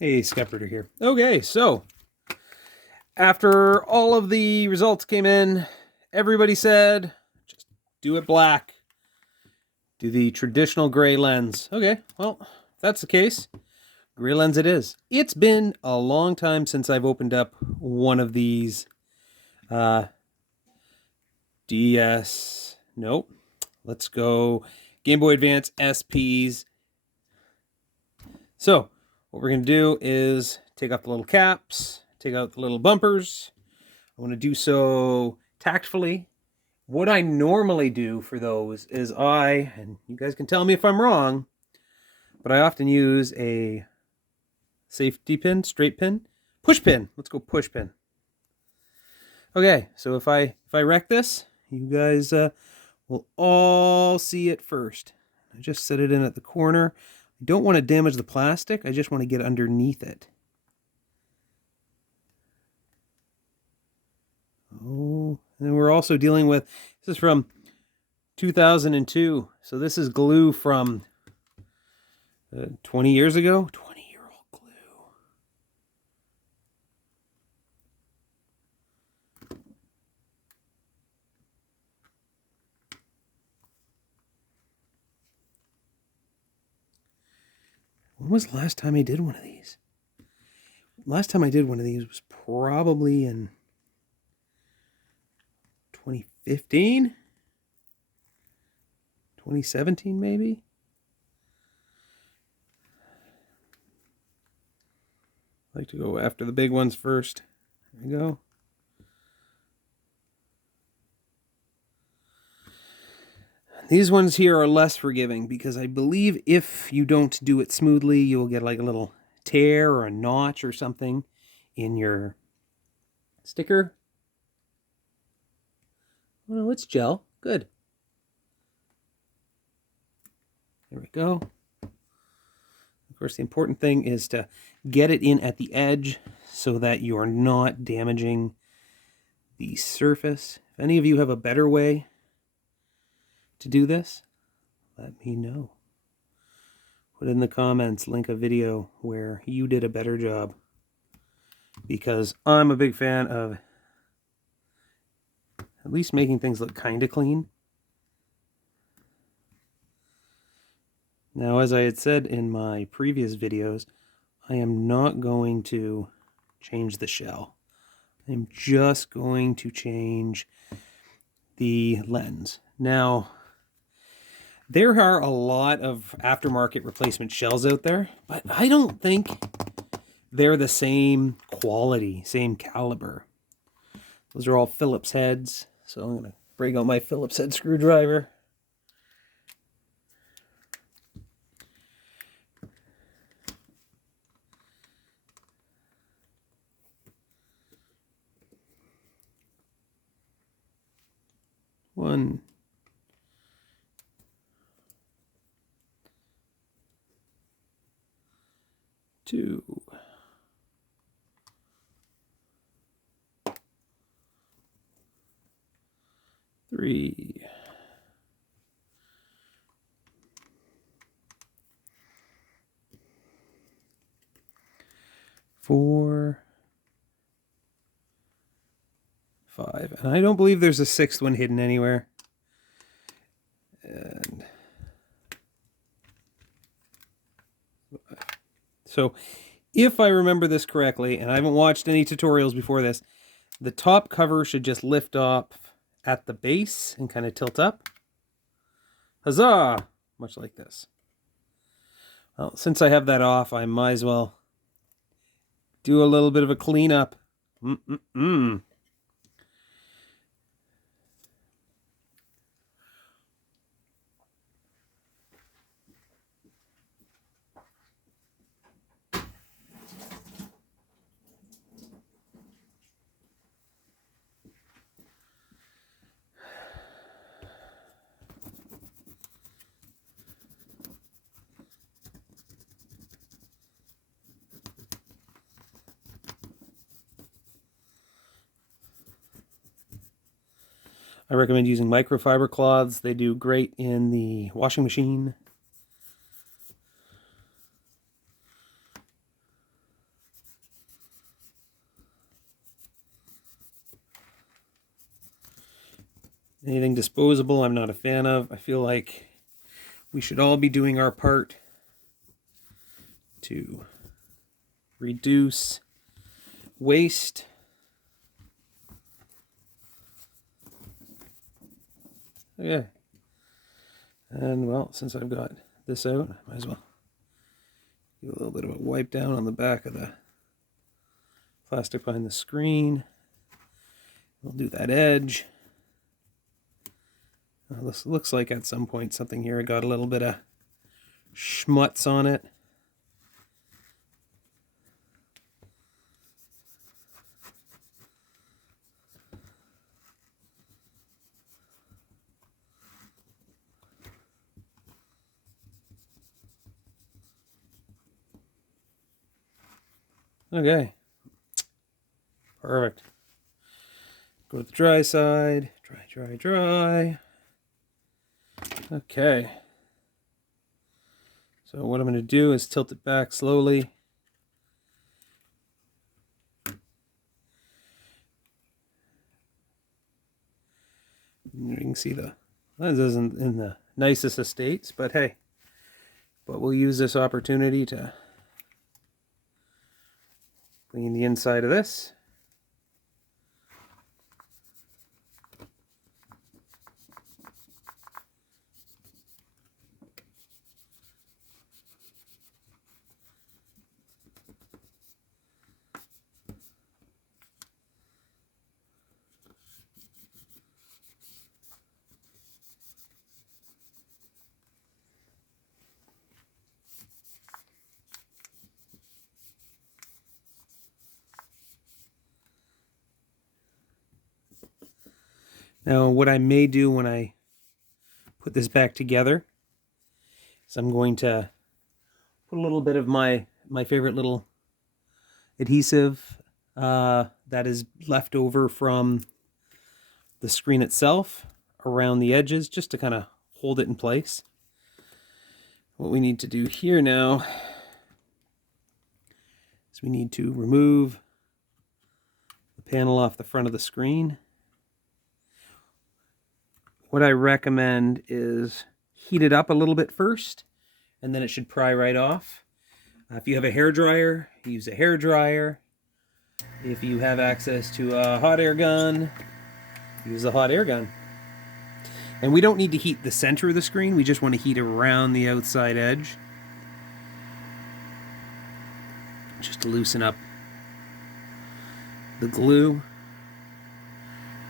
Hey, Skepper here. Okay, so after all of the results came in, everybody said, just do it black. Do the traditional gray lens. Okay, well, if that's the case, gray lens it is. It's been a long time since I've opened up one of these DS. Nope. Let's go Game Boy Advance SPs. So, what we're going to do is take off the little caps, take out the little bumpers. I want to do so tactfully. What I normally do for those is and you guys can tell me if I'm wrong, but I often use a safety pin, straight pin, push pin. Let's go push pin. Okay, so if I wreck this, you guys will all see it first. I just set it in at the corner. I don't want to damage the plastic. I just want to get underneath it. Oh, and we're also dealing with, this is from 2002. So this is glue from 20 years ago. 20-year-old glue. When was the last time I did one of these? Last time I did one of these was probably in 2015? 2017 maybe? I like to go after the big ones first. There we go. These ones here are less forgiving because I believe if you don't do it smoothly, you'll get like a little tear or a notch or something in your sticker. Oh no, it's gel. Good. There we go. Of course, the important thing is to get it in at the edge so that you are not damaging the surface. If any of you have a better way to do this, let me know. Put in the comments, link a video where you did a better job. Because I'm a big fan of at least making things look kind of clean. Now, as I had said in my previous videos, I am not going to change the shell. I'm just going to change the lens. Now, there are a lot of aftermarket replacement shells out there, but I don't think they're the same quality, same caliber. Those are all Phillips heads, so I'm going to break out my Phillips head screwdriver. One, two, three, four, five. And I don't believe there's a sixth one hidden anywhere. And so if I remember this correctly, and I haven't watched any tutorials before this, the top cover should just lift off at the base and kind of tilt up. Huzzah! Much like this. Well, since I have that off, I might as well do a little bit of a cleanup. I recommend using microfiber cloths. They do great in the washing machine. Anything disposable I'm not a fan of. I feel like we should all be doing our part to reduce waste. Okay. And well, since I've got this out, I might as well do a little bit of a wipe down on the back of the plastic behind the screen. We'll do that edge. This looks like at some point something here got a little bit of schmutz on it. Okay. Perfect. Go to the dry side. Dry, dry, dry. Okay. So what I'm going to do is tilt it back slowly. You can see the lens isn't in the nicest of states, but hey. But we'll use this opportunity to clean the inside of this. Now, what I may do when I put this back together is I'm going to put a little bit of my favorite little adhesive that is left over from the screen itself around the edges, just to kind of hold it in place. What we need to do here now is we need to remove the panel off the front of the screen. What I recommend is heat it up a little bit first, and then it should pry right off. If you have a hair dryer, use a hair dryer. If you have access to a hot air gun, use a hot air gun. And we don't need to heat the center of the screen, we just want to heat around the outside edge. Just to loosen up the glue.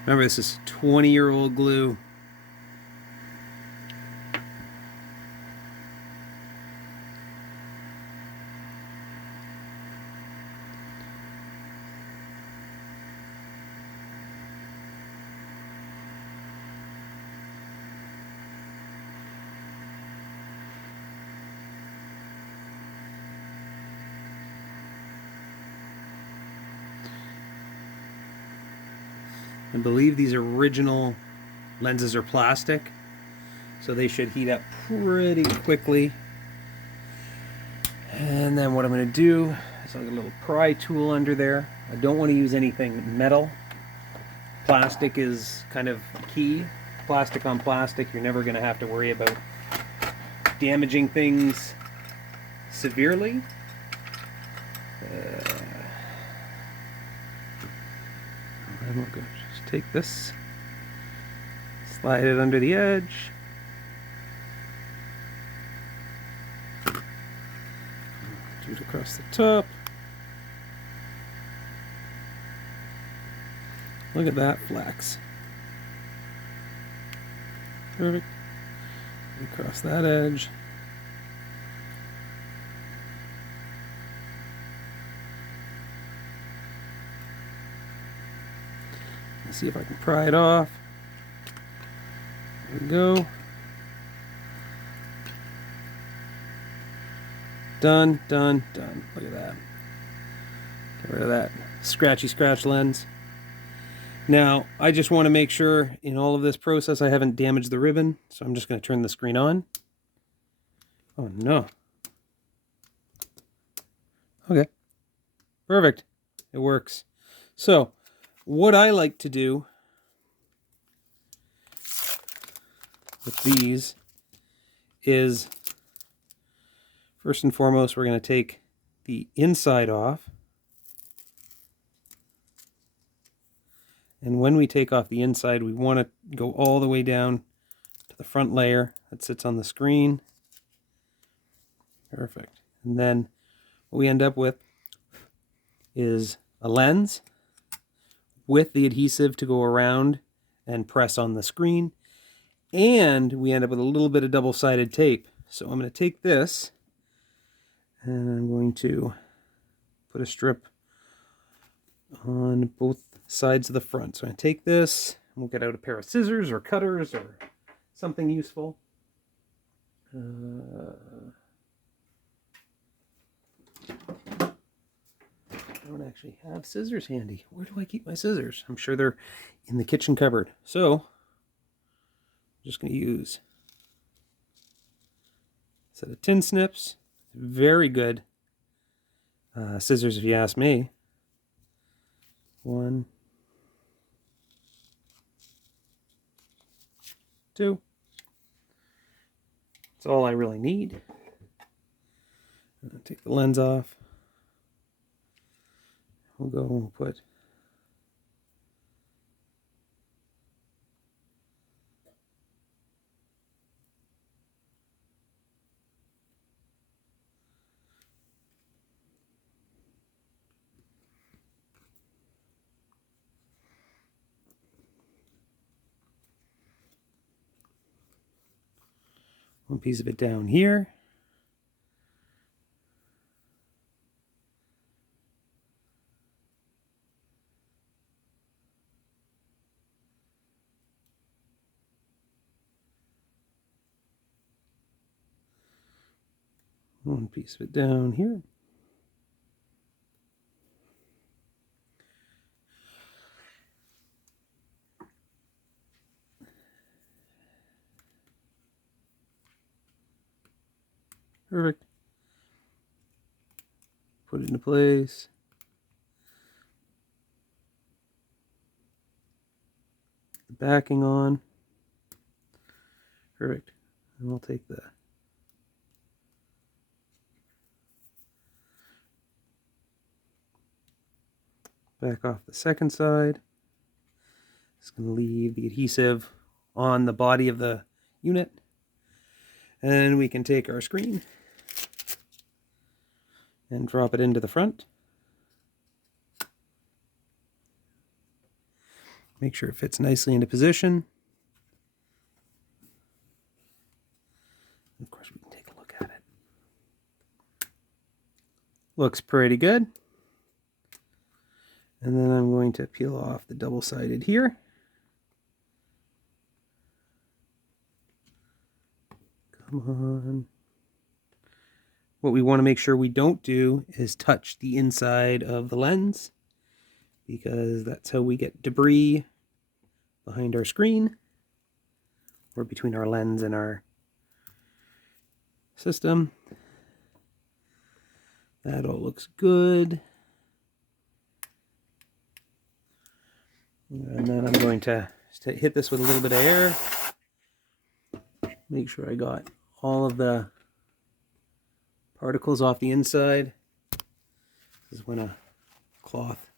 Remember, this is 20-year-old glue. I believe these original lenses are plastic, so they should heat up pretty quickly. And then what I'm going to do is I'll get a little pry tool under there. I don't want to use anything metal. Plastic is kind of key. Plastic on plastic, you're never going to have to worry about damaging things severely. And we're going to just take this, slide it under the edge. Do it across the top. Look at that flex. Perfect. Across that edge. Let's see if I can pry it off. There we go. Done, done, done. Look at that. Get rid of that scratchy scratch lens. Now, I just want to make sure in all of this process I haven't damaged the ribbon, so I'm just going to turn the screen on. Oh no. Okay. Perfect. It works. So, what I like to do with these is, first and foremost, we're going to take the inside off. And when we take off the inside, we want to go all the way down to the front layer that sits on the screen. Perfect. And then what we end up with is a lens with the adhesive to go around and press on the screen. And we end up with a little bit of double-sided tape. So I'm going to take this and I'm going to put a strip on both sides of the front. So I'm going to take this, and we'll get out a pair of scissors or cutters or something useful. I don't actually have scissors handy. Where do I keep my scissors? I'm sure they're in the kitchen cupboard. So I'm just going to use a set of tin snips. Very good scissors if you ask me. 1, 2. That's all I really need. I'll take the lens off. We'll go and put one piece of it down here. One piece of it down here. Perfect. Put it into place. The backing on. Perfect. And we'll take the back off the second side. Just going to leave the adhesive on the body of the unit. And we can take our screen and drop it into the front. Make sure it fits nicely into position. Of course, we can take a look at it. Looks pretty good. And then I'm going to peel off the double-sided here. Come on. What we want to make sure we don't do is touch the inside of the lens, because that's how we get debris behind our screen or between our lens and our system. That all looks good. And then I'm going to hit this with a little bit of air. Make sure I got all of the particles off the inside. This is when a cloth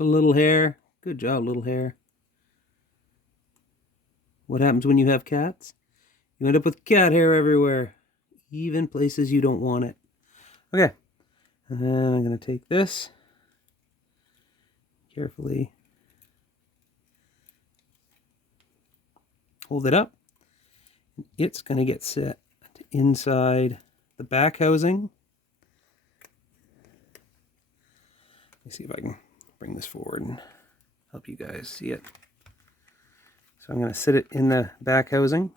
a little hair. Good job, little hair. What happens when you have cats? You end up with cat hair everywhere, even places you don't want it. Okay, and then I'm going to take this carefully, hold it up. It's going to get set inside the back housing. Let me see if I can bring this forward and help you guys see it. So I'm going to sit it in the back housing,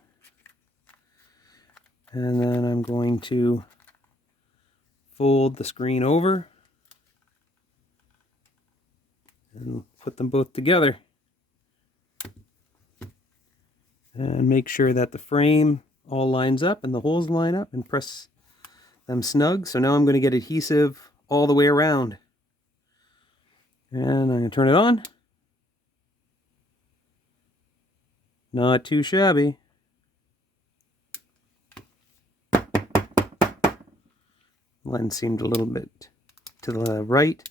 and then I'm going to fold the screen over and put them both together. And make sure that the frame all lines up and the holes line up, and press them snug. So now I'm going to get adhesive all the way around. And I'm going to turn it on. Not too shabby. Lens seemed a little bit to the right.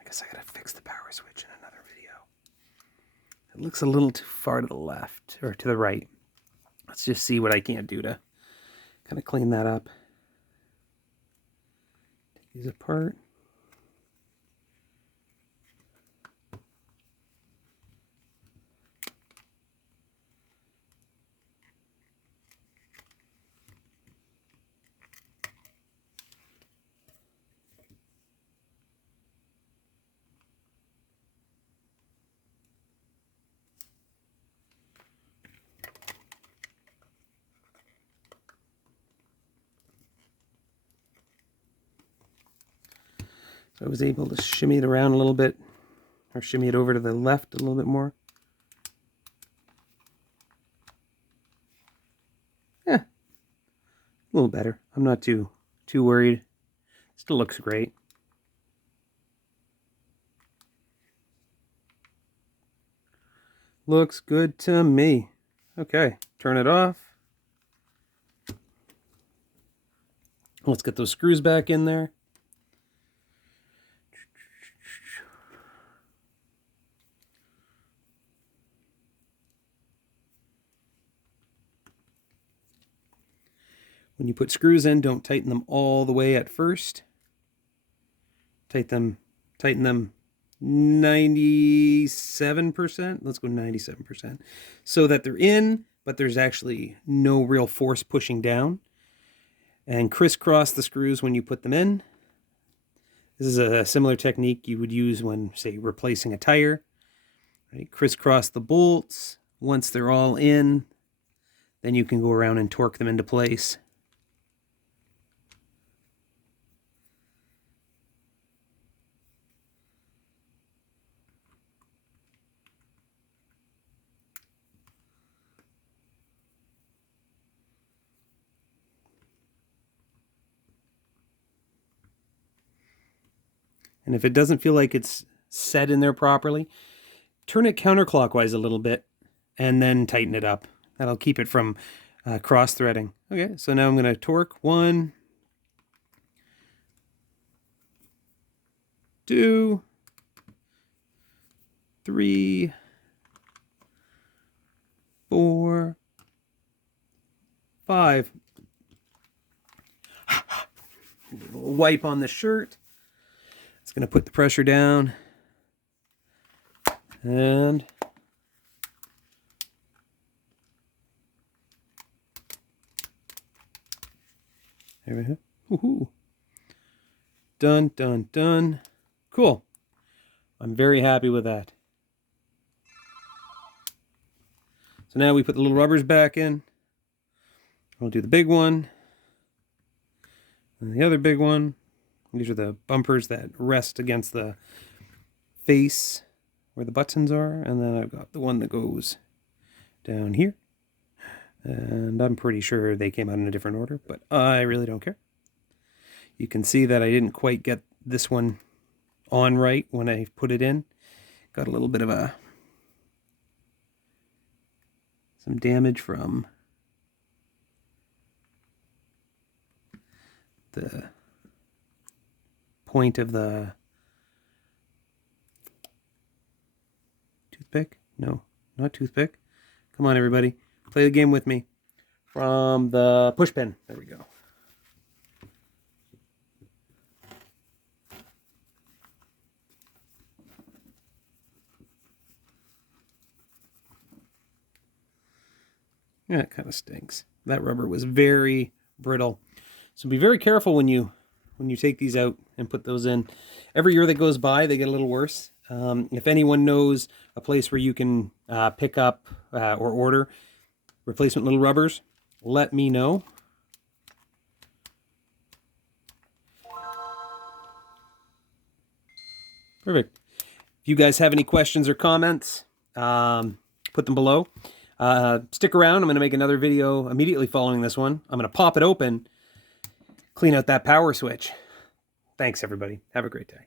I guess I gotta fix the power switch in another video. It looks a little too far to the left, or to the right. Let's just see what I can do to kind of clean that up. Take these apart. So I was able to shimmy it around a little bit, or shimmy it over to the left a little bit more. Yeah, a little better. I'm not too worried. Still looks great. Looks good to me. Okay, turn it off. Let's get those screws back in there. When you put screws in, don't tighten them all the way at first. Tighten them 97%. Let's go 97%. So that they're in, but there's actually no real force pushing down. And crisscross the screws when you put them in. This is a similar technique you would use when, say, replacing a tire. Right? Crisscross the bolts. Once they're all in, then you can go around and torque them into place. And if it doesn't feel like it's set in there properly, turn it counterclockwise a little bit and then tighten it up. That'll keep it from cross-threading. Okay, so now I'm going to torque 1, 2, 3, 4, 5. Wipe on the shirt. It's going to put the pressure down. And there we go. Woohoo. Done, done, done. Cool. I'm very happy with that. So now we put the little rubbers back in. We'll do the big one. And the other big one. These are the bumpers that rest against the face where the buttons are. And then I've got the one that goes down here. And I'm pretty sure they came out in a different order, but I really don't care. You can see that I didn't quite get this one on right when I put it in. Got a little bit of some damage from the point of the toothpick. No, not toothpick. Come on, everybody. Play the game with me. From the push pin. There we go. Yeah, it kind of stinks. That rubber was very brittle. So be very careful when you take these out and put those in. Every year that goes by, they get a little worse. If anyone knows a place where you can pick up or order replacement little rubbers, let me know. Perfect. If you guys have any questions or comments, put them below. Stick around. I'm going to make another video immediately following this one. I'm going to pop it open, clean out that power switch. Thanks, everybody. Have a great day.